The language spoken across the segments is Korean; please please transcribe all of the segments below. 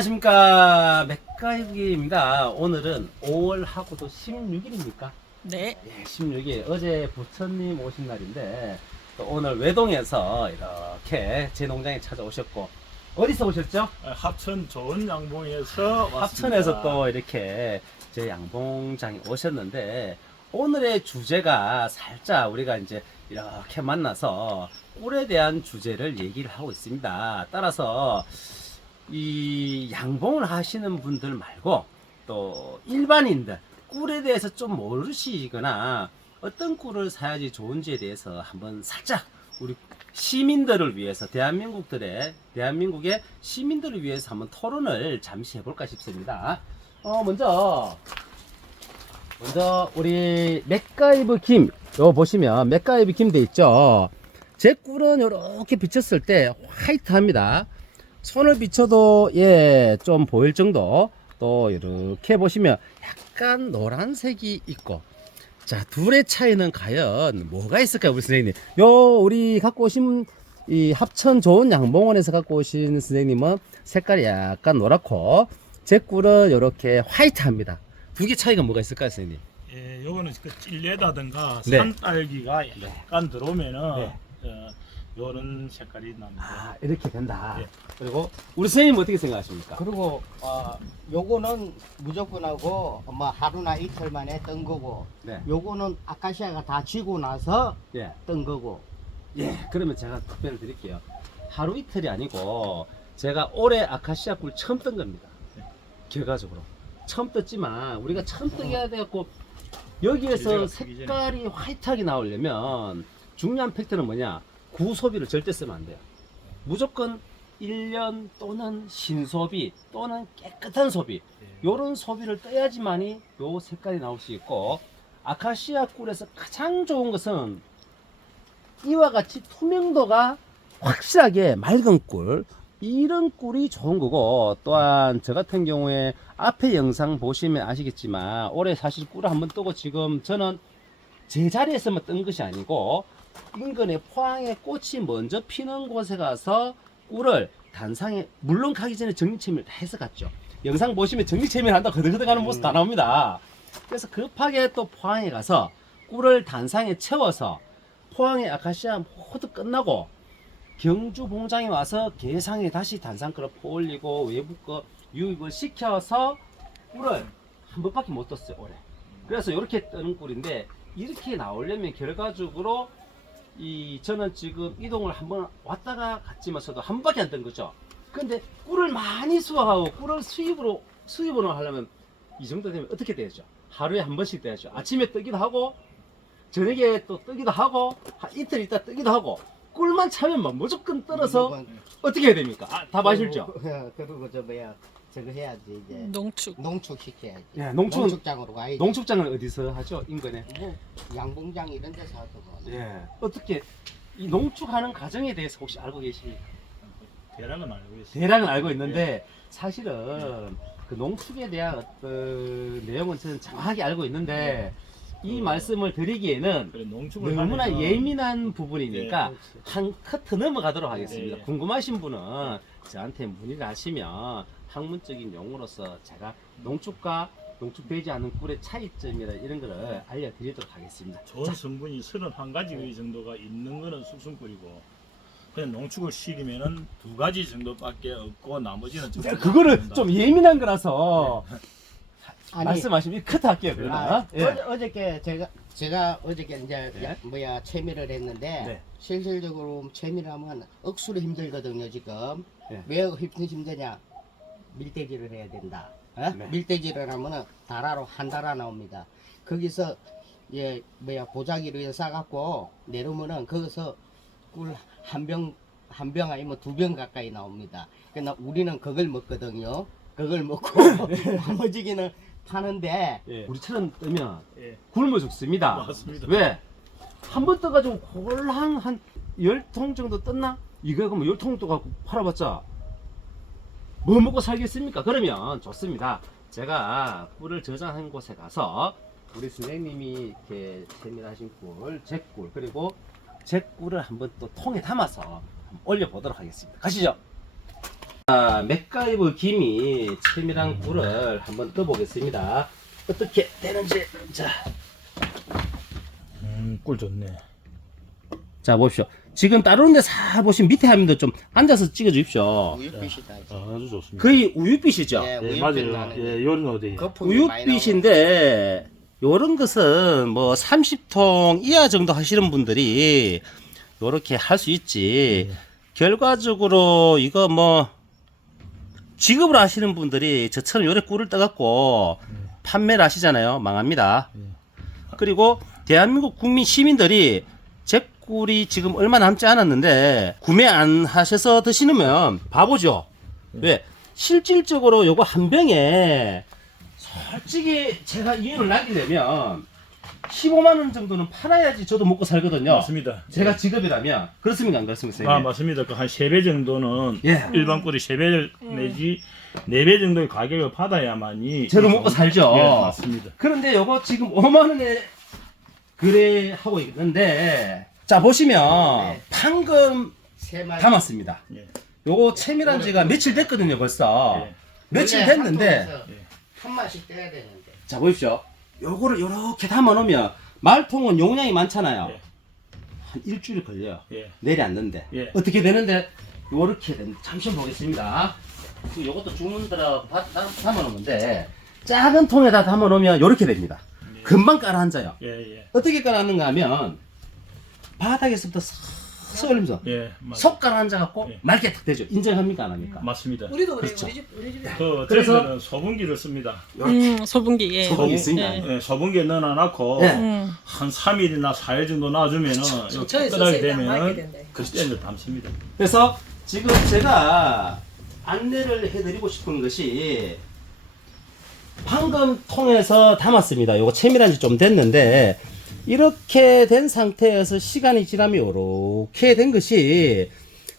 안녕하십니까, 맥가이브입니다. 오늘은 5월하고도 16일입니까? 네. 예, 16일. 어제 부처님 오신 날인데 또 오늘 외동에서 이렇게 제 농장에 찾아오셨고, 어디서 오셨죠? 합천 좋은 양봉에서 왔습니다. 합천에서 또 이렇게 제 양봉장에 오셨는데, 오늘의 주제가 살짝 우리가 이제 이렇게 만나서 꿀에 대한 주제를 얘기를 하고 있습니다. 따라서 이 양봉을 하시는 분들 말고 또 일반인들, 꿀에 대해서 좀 모르시거나 어떤 꿀을 사야지 좋은지에 대해서 한번 살짝 우리 시민들을 위해서, 대한민국의 시민들을 위해서 한번 토론을 잠시 해볼까 싶습니다. 먼저 우리 맥가이브 김, 요 보시면 맥가이브 김 돼 있죠. 제 꿀은 이렇게 비쳤을 때 화이트합니다. 손을 비춰도 좀 보일 정도. 또 이렇게 보시면 약간 노란색이 있고, 자, 둘의 차이는 과연 뭐가 있을까요, 우리 선생님? 우리 갖고 오신 이 합천 좋은 양봉원에서 갖고 오신 선생님은 색깔이 약간 노랗고, 제 꿀은 이렇게 화이트합니다. 두 개 차이가 뭐가 있을까요, 선생님? 예, 요거는 그 찔레다든가 네. 산딸기가 약간 들어오면은 네. 요런 색깔이 납니다. 아, 이렇게 된다. 네. 그리고 우리 선생님 어떻게 생각하십니까? 그리고 요거는 무조건 하고 뭐 하루나 이틀 만에 뜬 거고, 네. 요거는 아카시아가 다 지고 나서 예. 뜬 거고. 그러면 제가 답변을 드릴게요. 하루 이틀이 아니고 제가 올해 아카시아 꿀 처음 뜬 겁니다. 결과적으로 처음 떴지만, 우리가 처음 뜨게 해야 돼갖고 여기에서 색깔이 화이트하게 나오려면 중요한 팩트는 뭐냐? 구소비를 절대 쓰면 안 돼요. 무조건 1년 또는 신소비 또는 깨끗한 소비, 요런 소비를 떠야지만이 요 색깔이 나올 수 있고, 아카시아 꿀에서 가장 좋은 것은 이와 같이 투명도가 확실하게 맑은 꿀, 이런 꿀이 좋은 거고, 또한 저 같은 경우에 앞에 영상 보시면 아시겠지만 올해 사실 꿀을 한번 뜨고, 지금 저는 제 자리에서만 뜬 것이 아니고 인근에 포항에 꽃이 먼저 피는 곳에 가서 꿀을 단상에, 물론 가기 전에 정리체미를 다 해서 갔죠. 영상 보시면 정리체미를 한다고 거들거들 가는 모습 다 나옵니다. 그래서 급하게 또 포항에 가서 꿀을 단상에 채워서 포항의 아카시아 모두 끝나고 경주 봉장에 와서 계상에 다시 단상 거를 퍼올리고 외부 거 유입을 시켜서 꿀을 한 번밖에 못 떴어요, 올해. 그래서 이렇게 뜨는 꿀인데, 이렇게 나오려면 결과적으로 저는 지금 이동을 한번 왔다가 갔지만서도 한 번밖에 안 뜬 거죠. 근데 꿀을 많이 수확하고 꿀을 수입으로 하려면 이 정도 되면 어떻게 돼야죠? 하루에 한 번씩 돼야죠. 아침에 뜨기도 하고 저녁에 또 뜨기도 하고 이틀 있다 뜨기도 하고, 꿀만 차면 막 무조건 떨어서 어떻게 해야 됩니까? 답 아실죠? 그리고 저거 해야지, 이제 농축. 농축시켜야지. 예, 농축장으로 가야지. 농축장을 어디서 하죠? 인근에. 뭐 양봉장 이런 데서 하고. 예. 어떻게 이 농축하는 과정에 대해서 혹시 알고 계십니까? 대략은 알고 있어요. 대략은 알고 있는데, 사실은 그 농축에 대한 어떤 내용은 저는 정확하게 알고 있는데, 이 말씀을 드리기에는 그래, 농축을 너무나 하면은 예민한 부분이니까 네, 한 커트 넘어가도록 하겠습니다. 네. 궁금하신 분은 저한테 문의를 하시면 학문적인 용어로서 제가 농축과 농축되지 않은 꿀의 차이점이나 이런 거를 알려드리도록 하겠습니다. 좋은 성분이 31가지 정도가 있는 거는 숙성꿀이고, 그냥 농축을 시키면은 2가지 정도밖에 없고 나머지는 좀 그거를 좀 예민한 거라서 아니, 말씀하시면 커트 할게요. 그러면. 예. 어저께 제가 어저께 이제 네. 채미를 했는데, 네. 실질적으로 채미를 하면 억수로 힘들거든요, 지금. 네. 왜 힘드냐? 밀대질을 해야 된다. 네. 밀대질을 하면은 달아로 한 달아 나옵니다. 거기서 보자기를 싸갖고 내려오면은 거기서 꿀 한 병 아니면 2병 가까이 나옵니다. 그러나 우리는 그걸 먹거든요. 그걸 먹고 나머지기는 파는데, 예. 우리처럼 뜨면 예. 굶어 죽습니다. 맞습니다. 왜? 한 번 떠가지고 골랑 한 10통 정도 떴나? 이거 그러면 10통 떠갖고 팔아봤자 뭐 먹고 살겠습니까? 그러면 좋습니다. 제가 꿀을 저장한 곳에 가서 우리 선생님이 이렇게 세밀하신 꿀, 제 꿀, 그리고 제 꿀을 한번 또 통에 담아서 한번 올려보도록 하겠습니다. 가시죠. 맥가이버 김이 채밀한 꿀을 한번 떠보겠습니다. 어떻게 되는지. 꿀 좋네. 자 보십시오. 지금 다른 데 사 보시면 밑에 화면도 좀 앉아서 찍어 주십시오. 우유빛이다. 아주 좋습니다. 거의 우유빛이죠. 예, 예, 우유빛 맞아요. 나는 예, 요런 어디. 거품이 많이 나오고. 우유빛인데 요런 것은 뭐 30통 이하 정도 하시는 분들이 요렇게 할 수 있지. 결과적으로 이거 뭐 직업을 하시는 분들이 저처럼 요래 꿀을 떠갖고 판매를 하시잖아요. 망합니다. 그리고 대한민국 국민 시민들이 제 꿀이 지금 얼마 남지 않았는데 구매 안 하셔서 드시면 바보죠. 왜? 실질적으로 요거 한 병에 솔직히 제가 이유를 나기려면 15만 원 정도는 팔아야지 저도 먹고 살거든요. 맞습니다. 제가 직업이라면 그렇습니까 안 그렇습니까 선생님? 아, 맞습니다. 그 한 3배 정도는 예. 일반 꿀이 3배 내지 4배 정도의 가격을 받아야만이 저도 먹고 살죠. 예, 맞습니다. 그런데 요거 지금 5만 원에 거래하고 있는데 자 보시면 네. 방금 세 마리. 담았습니다. 예. 요거 채밀한 지가 며칠 됐거든요 벌써. 예. 며칠 원래 됐는데 한 통에서 한 마씩 떼야 되는데. 자 보십시오. 요거를 요렇게 담아 놓으면 말통은 용량이 많잖아요. 예. 한 일주일 걸려요. 예. 내려앉는데 예. 어떻게 되는데 요렇게 되는 잠시 보겠습니다. 요것도 주문들하고 담아 놓는데 작은 통에다 담아 놓으면 요렇게 됩니다. 금방 깔아앉아요. 예, 예. 어떻게 깔아앉는가 하면 바닥에서부터 싹 올리면서 예, 맞, 속 깔아앉아갖고 예. 맑게 탁 되죠. 인정합니까 안 합니까? 맞습니다. 우리도 그래. 그렇죠. 우리 집에. 그 그래서- 저희들은 소분기를 씁니다. 소분기. 예. 소금이 있습니다. 예. 예, 소분기에 넣어놓고 예. 한 3일이나 4일 정도 놔주면은 이거 저에 깨끗하게 서서히 안 맞게 되면 된다. 그때 이제 담습니다. 그래서 지금 제가 안내를 해드리고 싶은 것이 방금 통해서 담았습니다. 요거 채밀한 지 좀 됐는데 이렇게 된 상태에서 시간이 지나면 요렇게 된 것이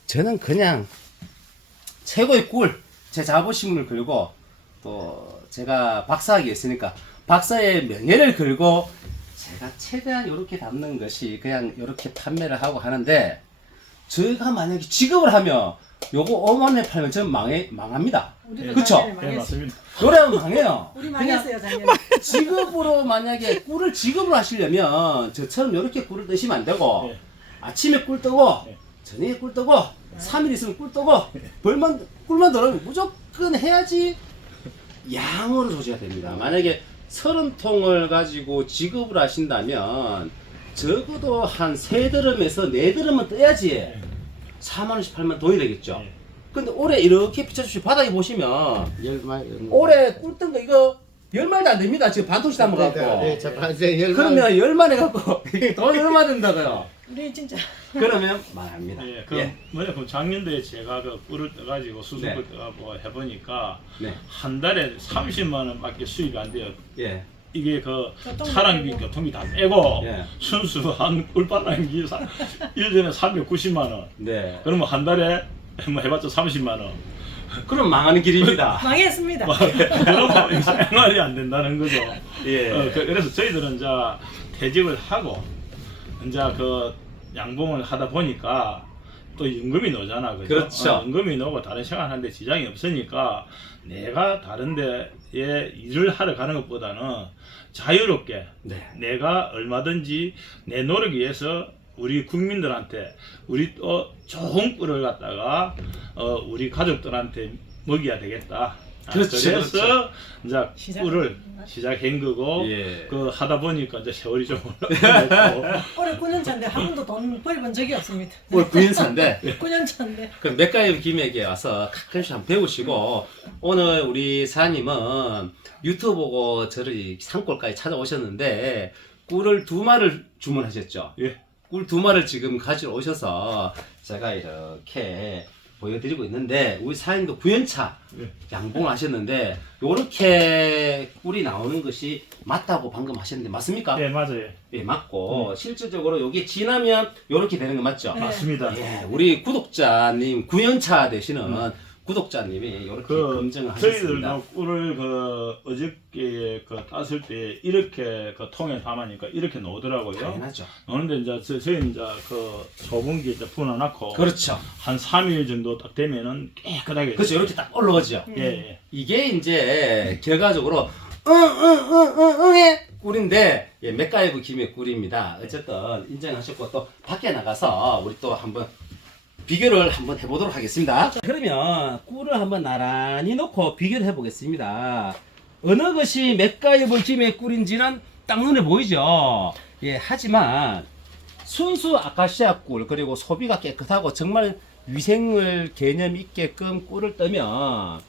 저는 그냥 최고의 꿀, 제 자부심을 걸고 또 제가 박사학위 했으니까 박사의 명예를 걸고 제가 최대한 요렇게 담는 것이 그냥 요렇게 판매를 하고 하는데 제가 만약에 직업을 하면 요거 5만 원에 팔면 저는 망합니다. 우리도 그쵸? 작년에 예, 망했어. 맞습니다. 요래하면 망해요. 우리 그냥 망했어요 작년에. 직업으로 만약에 꿀을 직업으로 하시려면 저처럼 이렇게 꿀을 뜨시면 안 되고 예. 아침에 꿀 뜨고 예. 저녁에 꿀 뜨고 3일 있으면 꿀 뜨고 꿀만 들어오면 무조건 해야지 양으로 조제가 됩니다. 만약에 30통을 가지고 직업을 하신다면 적어도 한 3드럼에서 4드럼은 떠야지 4만원씩 팔면 돈이 되겠죠. 예. 근데 올해 이렇게 비춰주시 바닥에 보시면 열 마리. 올해 꿀 뜬 거 이거 10마리도 안 됩니다. 지금 반통씩 담아갖고. 네, 저 반세 열 마리. 그러면 10마리 갖고 이게 돈 얼마 든다고요? 우리 진짜. 그러면 말합니다. 예, 그럼 뭐냐, 그럼 작년도에 제가 그 꿀을 떠가지고 수수꿀 네. 떠가지고 해보니까 네. 한 달에 30만 원밖에 수입이 안 돼요. 예. 이게 그 교통비 차량비, 빼고. 교통비 다 빼고 예. 순수한 꿀빨랑기 1년에 390만 원. 네. 그러면 한 달에 뭐 해봤자 30만 원. 그럼 망하는 길입니다. 망했습니다. 그러면 생활이 안 된다는 거죠. 예. 그래서 저희들은 이제 퇴직을 하고 이제 그 양봉을 하다 보니까 또 연금이 나오잖아, 그죠? 그렇죠. 연금이 나오고 다른 생활하는데 지장이 없으니까 내가 다른 데에 일을 하러 가는 것보다는 자유롭게 네. 내가 얼마든지 내 노력에 의해서 우리 국민들한테 우리 또 좋은 꿀을 갖다가 우리 가족들한테 먹여야 되겠다. 그렇죠, 그래서 그렇죠. 이제 꿀을 시작한 거고 예. 그 하다 보니까 이제 세월이 좀 올라가고 올해 9년 차인데 한 번도 돈 벌어본 적이 없습니다. 올 9년차인데 9년 차인데. 그 맥가이브 김에게 와서 가끔씩 한번 배우시고 오늘 우리 사장님은 유튜브 보고 저를 이 산골까지 찾아오셨는데 꿀을 2마를 주문하셨죠. 예. 꿀 2마를 지금 가지러 오셔서 제가 이렇게 보여드리고 있는데 우리 사장님도 9년차 예. 양봉을 하셨는데 요렇게 꿀이 나오는 것이 맞다고 방금 하셨는데 맞습니까? 네, 맞아요. 예, 맞고 실질적으로 여기 지나면 요렇게 되는 거 맞죠? 네. 맞습니다. 예, 우리 구독자님 9년차 되시는 구독자님이 이렇게 그 검증을 하셨습니다. 저희들도 꿀을 그 어저께 그 땄을 때 이렇게 그 통에 담으니까 이렇게 나오더라고요. 당연하죠. 그런데 이제 저희 이제 그 소분기 이제 불어넣고 그렇죠. 한 3일 정도 딱 되면은 깨끗하게 그렇죠. 이렇게 딱 올라가죠. 예, 예. 이게 이제 결과적으로 응의 꿀인데 예, 맥가이브 김의 꿀입니다. 어쨌든 인정하셨고 또 밖에 나가서 우리 또 한번 비교를 한번 해보도록 하겠습니다. 그러면 꿀을 한번 나란히 놓고 비교를 해보겠습니다. 어느 것이 맥가이브 김의 꿀인지는 딱 눈에 보이죠. 예, 하지만 순수 아카시아 꿀 그리고 소비가 깨끗하고 정말 위생을 개념 있게끔 꿀을 뜨면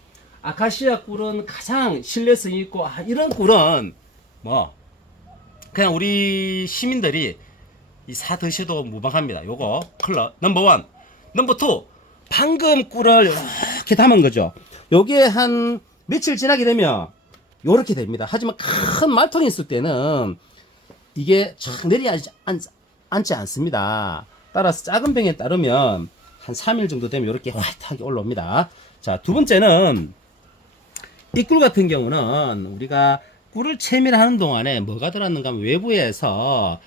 아카시아 꿀은 가장 신뢰성이 있고 이런 꿀은 뭐 그냥 우리 시민들이 사 드셔도 무방합니다. 요거 컬러 넘버 1 넘버 2 방금 꿀을 이렇게 담은 거죠. 요게 한 며칠 지나게 되면 요렇게 됩니다. 하지만 큰 말통이 있을 때는 이게 쫙 내려앉지 않습니다. 따라서 작은 병에 따르면 한 3일 정도 되면 이렇게 화이트하게 올라옵니다. 자, 두 번째는 이 꿀 같은 경우는 우리가 꿀을 채밀하는 동안에 뭐가 들었는가 하면 외부에서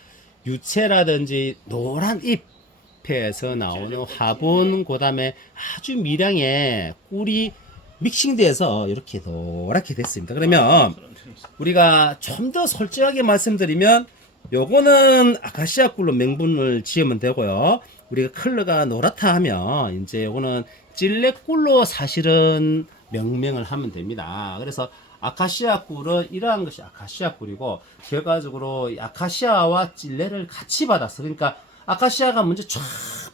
유채라든지 노란 잎에서 나오는 화분, 그 다음에 아주 미량의 꿀이 믹싱돼서 이렇게 노랗게 됐습니다. 그러면 우리가 좀 더 솔직하게 말씀드리면 요거는 아카시아 꿀로 명분을 지으면 되고요. 우리가 컬러가 노랗다 하면 이제 요거는 찔레 꿀로 사실은 명명을 하면 됩니다. 그래서 아카시아 꿀은 이러한 것이 아카시아 꿀이고 결과적으로 이 아카시아와 찔레를 같이 받았어. 그러니까 아카시아가 먼저 쫙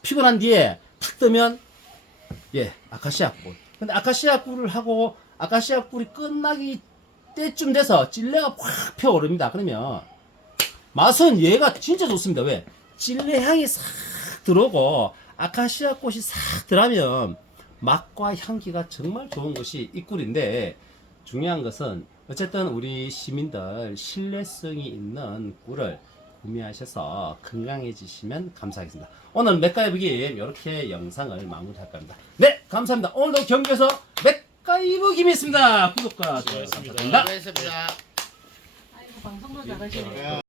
피고 난 뒤에 탁 뜨면 예, 아카시아 꿀. 근데 아카시아 꿀을 하고 아카시아 꿀이 끝나기 때쯤 돼서 찔레가 확 펴오릅니다. 그러면 맛은 얘가 진짜 좋습니다. 왜? 찔레 향이 싹 들어오고 아카시아 꽃이 싹 들어가면 맛과 향기가 정말 좋은 것이 이 꿀인데 중요한 것은 어쨌든 우리 시민들 신뢰성이 있는 꿀을 구매하셔서 건강해지시면 감사하겠습니다. 오늘 맥가이브김 이렇게 영상을 마무리할 겁니다. 네, 감사합니다. 오늘도 경주에서 맥가이브김이었습니다. 구독과 좋아요 부탁드립니다. 수고하셨습니다. 아이고 방송도 잘하시네.